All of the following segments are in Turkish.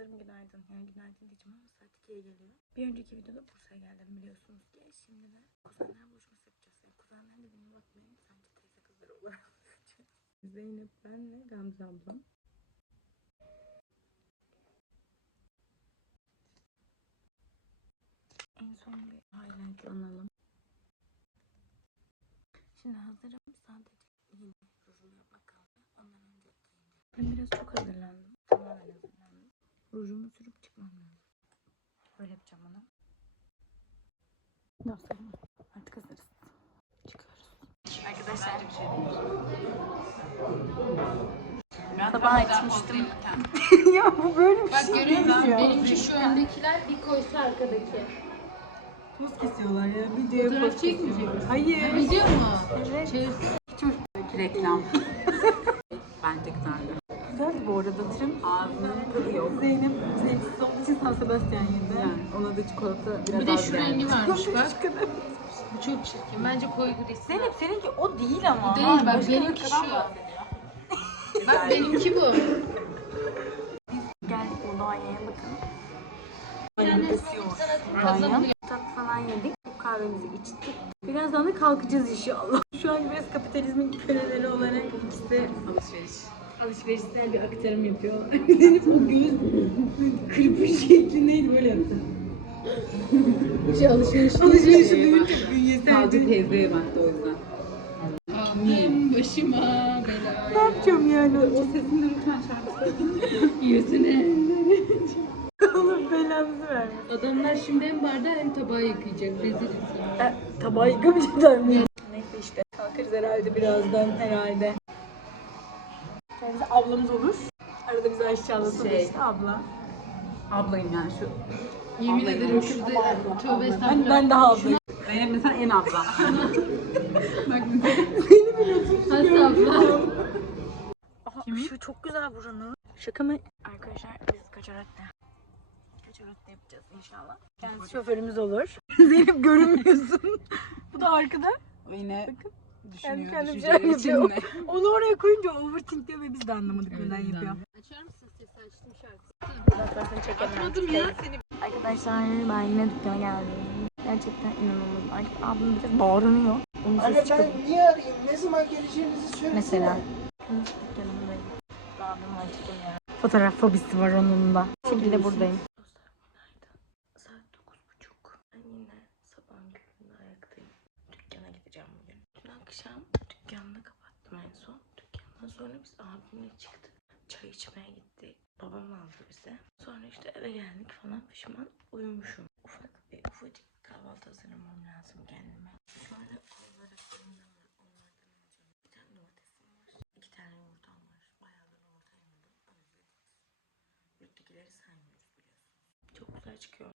Dostlarım günaydın. Yani günaydın diyeceğim ama saat 2'ye geliyor. Bir önceki videoda Bursa'ya geldim biliyorsunuz ki. Şimdi de kuzenler buluşması yapacağız. Yani kuzenler dediğime bakmayın. Sadece teyze kızları olarak bakacağız. Zeynep, ben ve Gamze ablam. En son bir highlightlanalım. Şimdi hazırım. Sadece yine rujumu yapmak kaldı. Ondan önce. Ben biraz çok hazırlandım. Rujumu sürüp çıkmam lazım. Öyle yapacağım onu. Dostlarım artık hazırız. Çıkıyoruz. Arkadaşlar. Sabah açmıştım. ya bu böyle bir Bak şey görüyor değil musun? ya. Benimki şu öndekiler bir koysa arkadaki. Toz kesiyorlar ya. Videoya Fotoğraf çekmeyecek misin? Hayır. Video mu? Evet. Çevir. Reklam. Bence güzeldi. Güzel bu arada. Trim Ağzının tadı yok. Zeynep zevksiz olduğu için San Sebastian yedi. Yani ona da çikolata biraz Bir de az şu geldi. rengi varmış bak. Bu çok çirkin. Bence koyu grisi. Zeynep seninki o değil ama. Bu değil bak Başka benimki ırkadan şu. bahsediyor. Bak benimki bu. Geldik Uludağ'a bakın. Yani Uludağ'a. Tat falan yedik. Kahvemizi içtik. Birazdan da kalkacağız inşallah. Şu an biraz kapitalizmin köleleri olarak ikisi Alışveriş. Alışverişsel bir aktarım yapıyor. Zeynep o göz kırpış şeklindeydi böyle yaptı. Şey alışveriş. Alışverişi Şeye duyunca bünyesi Sadece teyzeye baktı o yüzden. Aldım başıma Ne bela. yapacağım yani? O Sesini lütfen şarkı. Yüzüne. Allah belanızı vermesin. Adamlar şimdi hem bardağı hem tabağı yıkayacak. Rezil. E, tabağı yıkamayacaklar mı? Neyse işte. Kalkarız herhalde birazdan herhalde. Kendisi ablamız olur. Arada bizi aşağılasın Şey. işte abla. Ablayım yani şu. Yemin Ablayım. ederim şurada tövbe Ben, estağfurullah. ben daha ablayım. Zeynep mesela en abla. Bak Hadi abla. Aha, şu çok güzel buranın. Şaka mı? Arkadaşlar biz kaçarakta. Kaçarakta yapacağız inşallah. Kendisi şoförümüz olur. Zeynep görünmüyorsun. Bu da arkada. yine Bakın. Düşünüyor. kendi bir düşünceleri şey yapıyor. içinde. Onu oraya koyunca overthink diyor ve biz de anlamadık neden yapıyor. Açar mısın sesi açtım çekelim. Atmadım ya seni. Arkadaşlar ben yine dükkana geldim. Gerçekten inanılmaz. Artık abim biraz bağırıyor. Onun Anne ben niye arayayım? Ne zaman geleceğinizi söyle. Mesela. Dükkanımdayım. Abim acıktım ya. Fotoğraf fobisi var onun da. Bu şekilde buradayım. Dostlar günaydın. Saat dokuz buçuk. Ben yine sabahın köründe ayaktayım. Dükkana gideceğim bugün. Dün akşam dükkanını kapattım en son. Dükkandan sonra biz abimle çıktık. Çay içmeye gittik. Babam aldı bize. Sonra işte eve geldik falan. Pişman uyumuşum. Ufak bir ufacık kahvaltı hazırlamam lazım kendime. Şöyle olaraklarım da var. Onlardan alacağım. Bir tane domatesim var. İki tane yumurtam var. Bayağıdır yumurta yemedim. Özledim. Yurttakileri saymıyoruz biliyorsunuz. Çok güzel çıkıyor.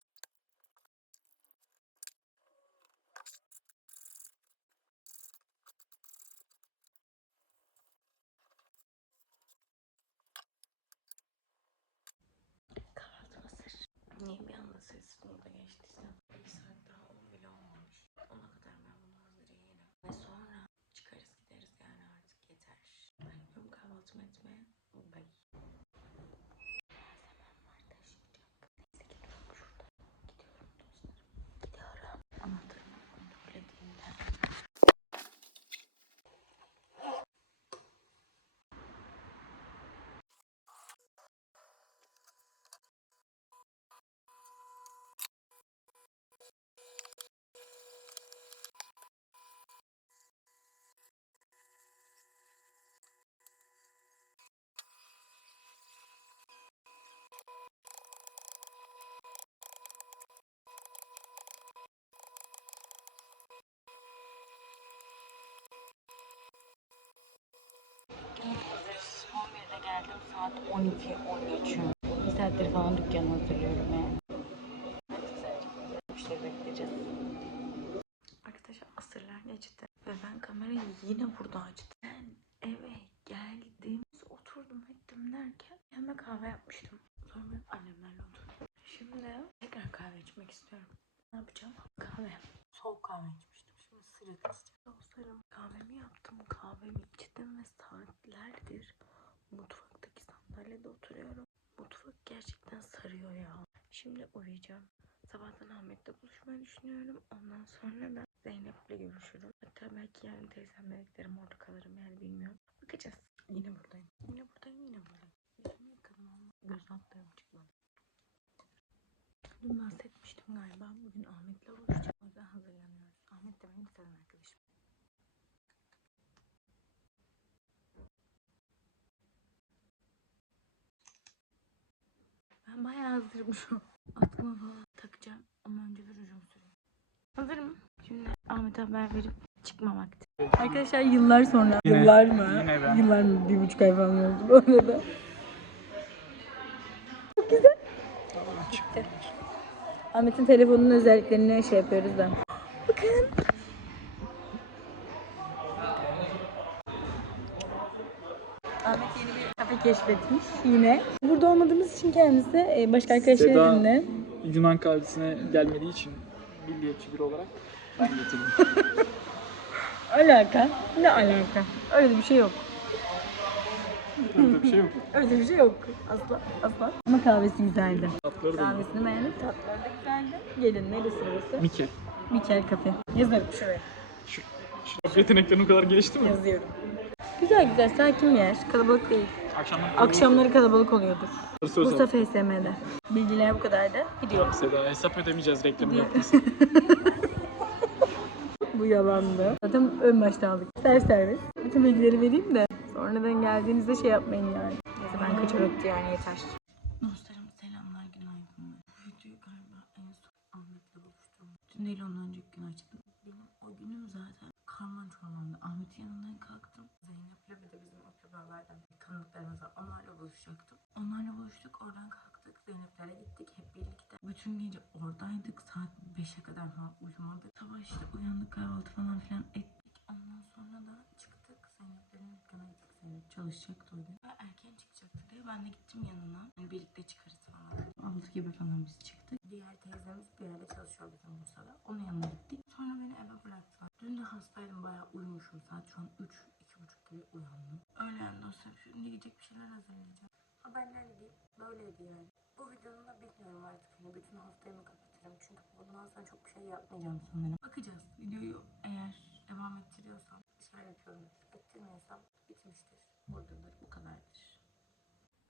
Kahvaltı hazır. Niye bir anda ses burada geçtiyse. Bir saat daha 10 bile olmamış. Ona kadar ben bunu hazır yerim. Ve sonra çıkarız gideriz yani artık yeter. Ben gidiyorum kahvaltımı etmeye. Bye. Malzemem var taşıyacak. Neyse gidiyorum şurada. Gidiyorum dostlarım. Gidiyorum. Anahtarımı kontrol edeyim de. Hazır 11'de geldim saat 12 10 geçiyor. Bir saattir falan dükkanı hazırlıyorum yani. Müşteri bekleyeceğiz. Arkadaşlar asırlar geçti ve ben kamerayı yine burada açtım. Ben eve geldim, oturdum ettim derken hemen kahve yapmıştım. Sonra annemlerle oturdum. Şimdi tekrar kahve içmek istiyorum. Ne yapacağım? Kahve. Soğuk kahve içmiştim. Şimdi sıcak içeceğim. Sandalyede oturuyorum. Mutfak gerçekten sarıyor ya. Şimdi uyuyacağım. Sabahtan Ahmet'le buluşmayı düşünüyorum. Ondan sonra da Zeynep'le görüşürüm. Hatta belki yarın teyzemle beklerim orada kalırım yani bilmiyorum. Bakacağız. Yine buradayım. Yine buradayım yine buradayım. Yüzümü yıkadım ama göz altlarım çıkmadı. Dün bahsetmiştim galiba. Bugün Ahmet'le buluşacağım. O yüzden hazırlanıyoruz. Ahmet de benim liseden arkadaşım. Bayağı an. Atkımı falan takacağım ama önce bir rujumu süreyim. Hazırım. Şimdi Ahmet'e haber verip çıkma vakti. Arkadaşlar yıllar sonra. Yine- yıllar mı? yine ben. Yıllar mı? Bir buçuk ay falan oldu bu arada. Çok güzel. Çıktı. Ahmet'in telefonunun özelliklerini şey yapıyoruz da. Bakın. Ahmet yeni bir kafe keşfetmiş yine. Burada olmadığımız için kendisi e, başka arkadaşlarımla. Yunan kahvesine gelmediği için milliyetçi biri olarak ben getirdim. Alaka? Ne alaka? Öyle bir şey yok. Öyle bir şey yok. Öyle bir şey yok. Asla. Asla. Ama kahvesi güzeldi. Tatları da. Kahvesini beğendim. Tatları da güzeldi. Gelin neresi burası? Mike. Mikel Kafe. Yazarım şuraya. Şu, şu yeteneklerin o kadar gelişti mi? Yazıyorum. Güzel güzel sakin bir yer. Kalabalık değil. Akşamlar Akşamları kalabalık oluyordur. Bursa FSM'de. Bilgiler bu kadar da gidiyoruz. Seda hesap ödemeyeceğiz reklamı yapmasın. Bu yalandı. Zaten ön başta aldık. Servis servis. Bütün bilgileri vereyim de sonradan geldiğinizde şey yapmayın yani. Neyse ben kaçar öptü yani yeter. Dostlarım selamlar günaydın. Bu videoyu galiba en son Ahmet'le buluştum. Dün değil ondan önceki gün açtım. Benim o günüm zaten karman çormandı. Ahmet'in yanından kalktım. Zeynep'le bir de bizim akrabalardan tanıdıklarımız var. Onlarla buluşacaktım. Onlarla buluştuk. Oradan kalktık. Zeynep'lere gittik hep birlikte. Bütün gece oradaydık. Saat 5'e kadar falan uyumadık. Sabah işte uyandık kahvaltı falan filan ettik. Ondan sonra da çıktık. Zeynep'lerin dükkana gittik. Zeynep çalışacaktı o gün. Ve erken çıkacaktı diye ben de gittim yanına. Hani birlikte çıkarız falan. 6 gibi falan biz çıktık. Diğer teyzemiz bir yerde çalışıyor bizim Bursa'da. Onun yanına gittik. Sonra beni eve bıraktılar. Dün de hastaydım bayağı uyumuşum. Saat şu an 3, 2.30 gibi uyandım. Öyle yani dostlarım. Şimdi gidecek bir şeyler hazırlayacağım. Haberler değil. Böyleydi yani. Bu videonun da bilmiyorum artık. Hani bütün haftayı mı kapatırım? Çünkü bundan sonra çok bir şey yapmayacağım sanırım. Bakacağız. Videoyu eğer devam ettiriyorsam, dışarı yapıyorum. Ettirmiyorsam bitmiştir. Buradadır. Bu kadardır.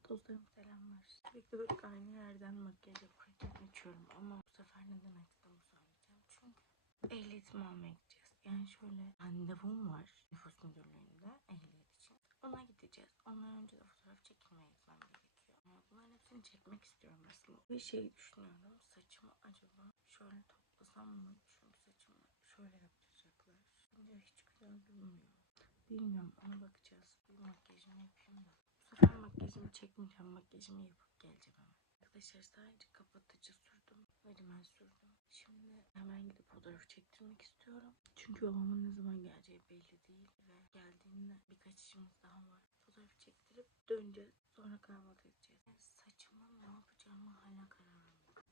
Dostlarım selamlar. Sürekli böyle aynı yerden makyaj yaparken açıyorum ama bu sefer neden açtığımı söyleyeceğim. Çünkü ehliyetimi almaya gideceğiz. Yani şöyle randevum var nüfus müdürlüğünde ehliyet için. Ona gideceğiz. Ondan önce de fotoğraf çekilmeye gitmem gerekiyor. Ama bunların hepsini çekmek istiyorum aslında. Bir şey düşünüyorum. Saçımı acaba şöyle toplasam mı? Çünkü saçımı şöyle yapacaklar. Bence hiç güzel durmuyor. Bilmiyorum ona bakacağız. Bir makyajımı yapayım da. Bu sefer makyajımı çekmeyeceğim. Makyajımı yapıp geleceğim hemen. Arkadaşlar sadece kapatıcı sürdüm. Ve sürdüm. Şimdi hemen gidip fotoğraf çektirmek istiyorum. Çünkü babamın ne zaman geleceği belli değil. Ve geldiğinde birkaç işimiz daha var. Fotoğraf çektirip döneceğiz. Sonra kahvaltı edeceğiz. Yani saçımı ne yapacağımı hala karar vermedim.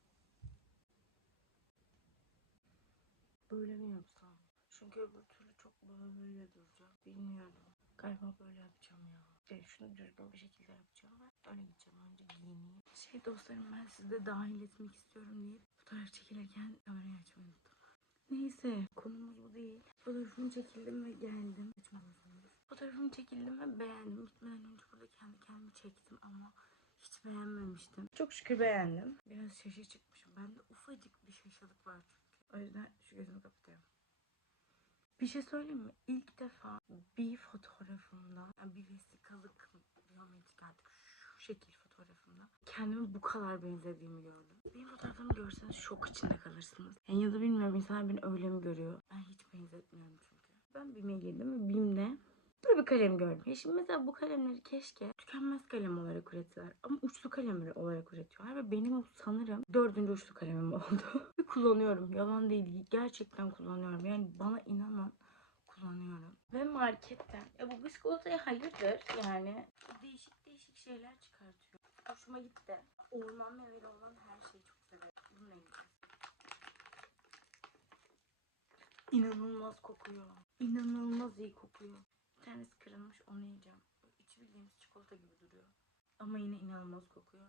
Böyle mi yapsam? Çünkü öbür türlü çok böyle duracak. Bilmiyorum. Galiba böyle yapacağım ya. Yani şunu düzgün bir şekilde yapacağım öyle gideceğim. Önce giyineyim. Şey dostlarım ben sizi de dahil etmek istiyorum diye fotoğraf çekilirken kamerayı açmayı unuttum. Neyse konumuz bu değil. Fotoğrafımı çekildim ve geldim. Fotoğrafımı çekildim ve beğendim. Gitmeden önce burada kendi kendimi çektim ama hiç beğenmemiştim. Çok şükür beğendim. Biraz şaşı çıkmışım. Bende ufacık bir şaşalık var çünkü. O yüzden şu gözümü kapatıyorum. Bir şey söyleyeyim mi? İlk defa bir fotoğrafımda, yani bir vesikalık biyometrik artık şu şekil fotoğrafımda kendime bu kadar benzediğimi gördüm. Benim fotoğraflarımı görseniz şok içinde kalırsınız. Yani ya da bilmiyorum insanlar beni öyle mi görüyor? Ben hiç benzetmiyorum çünkü. Ben BİM'e girdim ve BİM'de böyle bir kalem gördüm. Ya şimdi mesela bu kalemleri keşke tükenmez kalem olarak üretseler. Ama uçlu kalem olarak üretiyorlar ve benim sanırım dördüncü uçlu kalemim oldu. Kullanıyorum. Yalan değil. Gerçekten kullanıyorum. Yani bana inanın kullanıyorum. Ve marketten. Ya bu biskolataya hayırdır yani. Değişik değişik şeyler çıkartıyor. Hoşuma gitti. Orman meyveli olan her şeyi çok severim. Bununla ilgili. İnanılmaz kokuyor. İnanılmaz iyi kokuyor. Bir tanesi kırılmış onu yiyeceğim. İçi bildiğiniz çikolata gibi duruyor. Ama yine inanılmaz kokuyor.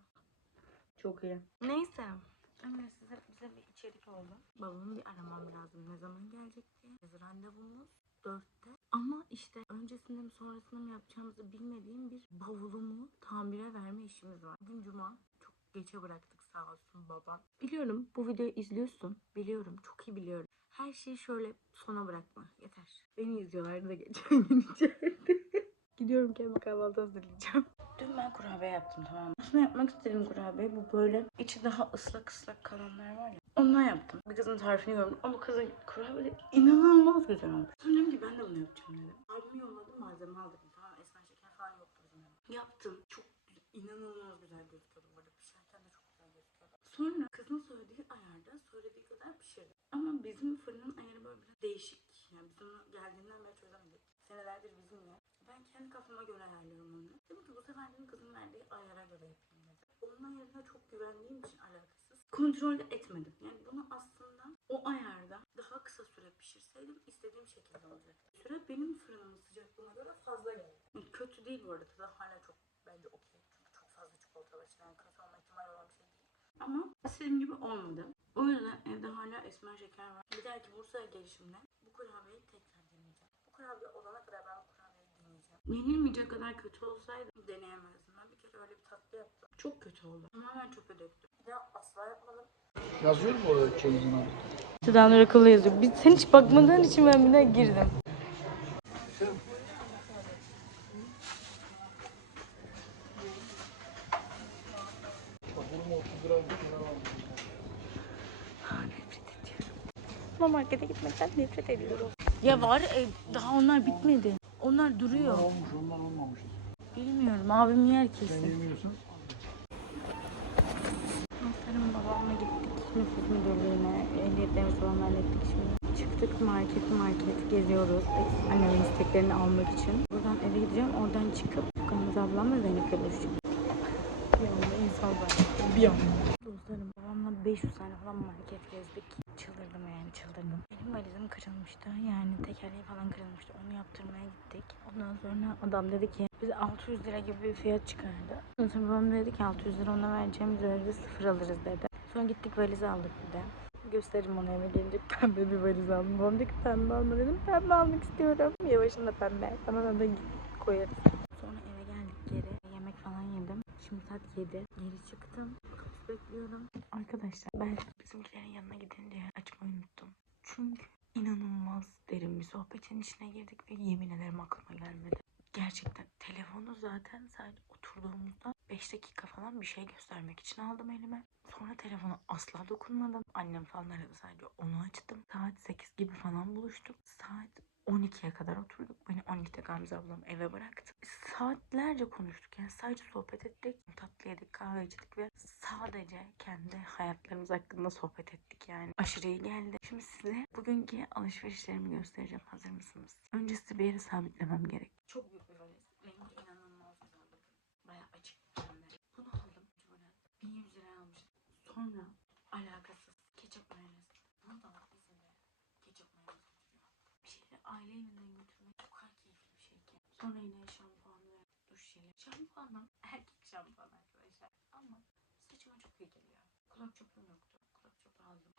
Çok iyi. Neyse. Evet size bize bir içerik oldu. Babamı bir aramam lazım. Ne zaman gelecek diye. Biz randevumuz dörtte. Ama işte öncesinde mi sonrasında mı yapacağımızı bilmediğim bir bavulumu tamire verme işimiz var. Bugün cuma. Çok geçe bıraktık sağ olsun babam. Biliyorum bu videoyu izliyorsun. Biliyorum. Çok iyi biliyorum. Her şeyi şöyle sona bırakma. Yeter. Beni izliyorlardı da geçen gün içeride. Gidiyorum kendime kahvaltı hazırlayacağım. Dün ben kurabiye yaptım tamam mı? Aslında yapmak istedim kurabiye. Bu böyle içi daha ıslak ıslak kalanlar var ya. Ondan yaptım. Bir kızın tarifini gördüm ama kızın kurabiye inanılmaz güzel olmuş. Sonra ki ben de bunu yapacağım dedim. Abime yolladım malzeme aldım. Tamam esmer şeker falan yoktu bizim. Yaptım. Çok inanılmaz güzel gözüküyordu burada. Pişerken de çok güzel gözüküyordu. Sonra kızın söylediği ayarda söylediği kadar pişirdim. Ama bizim fırının ayarı böyle biraz değişik. Yani biz onu geldiğinden beri çözemedik. Senelerdir bizimle. Kendi kafama göre ayarlıyorum onu. Dedim ki bu sefer dedim kızın verdiği ayara göre yapayım dedim. Onun ayarına çok güvendiğim için alakasız. Kontrol etmedim. Yani bunu aslında o ayarda daha kısa süre pişirseydim istediğim şekilde olacaktı. Süre benim fırınımın sıcaklığına göre fazla geldi. Kötü değil bu arada. Tadı hala çok bence okey. Çünkü çok fazla çikolata var. Yani kötü olma olan bir şey değil. Ama istediğim gibi olmadı. O yüzden evde hala esmer şeker var. Bir dahaki Bursa'ya gelişimde bu kurabiyeyi tekrar deneyeceğim. Bu kurabiye olana kadar ben bu. Yenilmeyecek kadar kötü olsaydı deneyemezdim. Ben bir kere öyle bir tatlı yaptım. Çok kötü oldu. Tamamen çöpe döktüm. Bir daha asla yapmadım. Yazıyor mu orada çeyizin adı? Sedan Akıllı yazıyor. Biz, sen hiç bakmadığın için ben bir daha girdim. Bak bunun 30 lira bir lira var. Nefret ediyorum. Ama markete gitmekten nefret ediyorum. Ya var e, daha onlar bitmedi. Onlar duruyor. Olmuş onlar olmamış. Bilmiyorum abim yer Sen kesin. yemiyorsun. Dostlarım babamla gittik. Nüfus müdürlüğüne. Ehliyetlerimizi falan hallettik şimdi. Çıktık market market geziyoruz. Annemin isteklerini almak için. Buradan eve gideceğim. Oradan çıkıp Gamze ablamla Zeynep'le buluşacağım. Bir anda insan var. Bir anda. Dostlarım babamla 500 tane falan market gezdik. Çıldırdım yani çıldırdım. Benim valizim kırılmıştı. Yani tekerleği falan kırılmıştı. Onu yaptırmaya gittik. Ondan sonra adam dedi ki bize 600 lira gibi bir fiyat çıkardı. Ondan sonra babam dedi ki 600 lira ona vereceğim. Üzerinde sıfır alırız dedi. Sonra gittik valizi aldık bir de. Gösteririm ona eve gelince pembe bir valiz aldım. Babam dedi ki pembe alma dedim. Pembe almak istiyorum. Yavaşında pembe. Tamam ben de koyarız. Sonra eve geldik geri. Yemek falan yedim. Şimdi saat 7. Geri çıktım. Bekliyorum. Arkadaşlar ben bizimkilerin yanına gidince açmayı unuttum. Çünkü inanılmaz derin bir sohbetin içine girdik ve yemin ederim aklıma gelmedi. Gerçekten telefonu zaten sadece oturduğumuzda 5 dakika falan bir şey göstermek için aldım elime. Sonra telefona asla dokunmadım. Annem falan aradı sadece onu açtım. Saat 8 gibi falan buluştuk. Saat 12'ye kadar oturduk. 12'de Gamze ablam eve bıraktı. Saatlerce konuştuk yani sadece sohbet ettik. Tatlı yedik, kahve içtik ve sadece kendi hayatlarımız hakkında sohbet ettik yani. Aşırı iyi geldi. Şimdi size bugünkü alışverişlerimi göstereceğim. Hazır mısınız? Önce size bir yere sabitlemem gerek. Çok büyük bir valiz. Rengi inanılmaz güzel. Baya açık tane. Bunu aldım. Böyle 1100 liraya almıştım. Sonra alakasız ketçap mayonez. Bunu da bizimle. Ketçap mayonez. Bir şeyleri aile evinden götürmek çok kadar keyifli bir şey ki. Sonra yine şampuan ve duş jeli. Şampuanım erkek şampuan arkadaşlar. Ama saçıma çok iyi geliyor. Kulak çöpüm yoktu. Kulak çöpü aldım.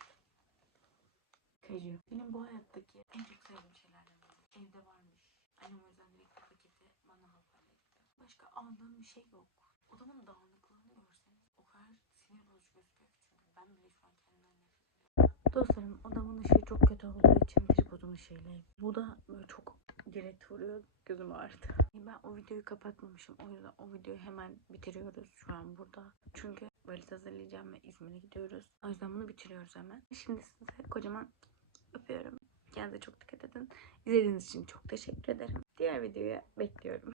Kaju. Benim bu hayattaki en çok sevdiğim şeylerden biri. Evde varmış. Annem o yüzden direkt bu paketi bana havale etti. Başka aldığım bir şey yok. Odamın dağınıklığını görseniz o kadar sinir bozucu gözüküyor çünkü ben bile şu an kendimden nefret ediyorum. Dostlarım odamın ışığı çok kötü olduğu için tripodun ışığıyla. Bu da böyle çok direkt vuruyor. Gözüm ağrıdı. Ben o videoyu kapatmamışım. O yüzden o videoyu hemen bitiriyoruz şu an burada. Çünkü valiz hazırlayacağım ve İzmir'e gidiyoruz. O yüzden bunu bitiriyoruz hemen. Şimdi size kocaman öpüyorum. Kendinize çok dikkat edin. İzlediğiniz için çok teşekkür ederim. Diğer videoya bekliyorum.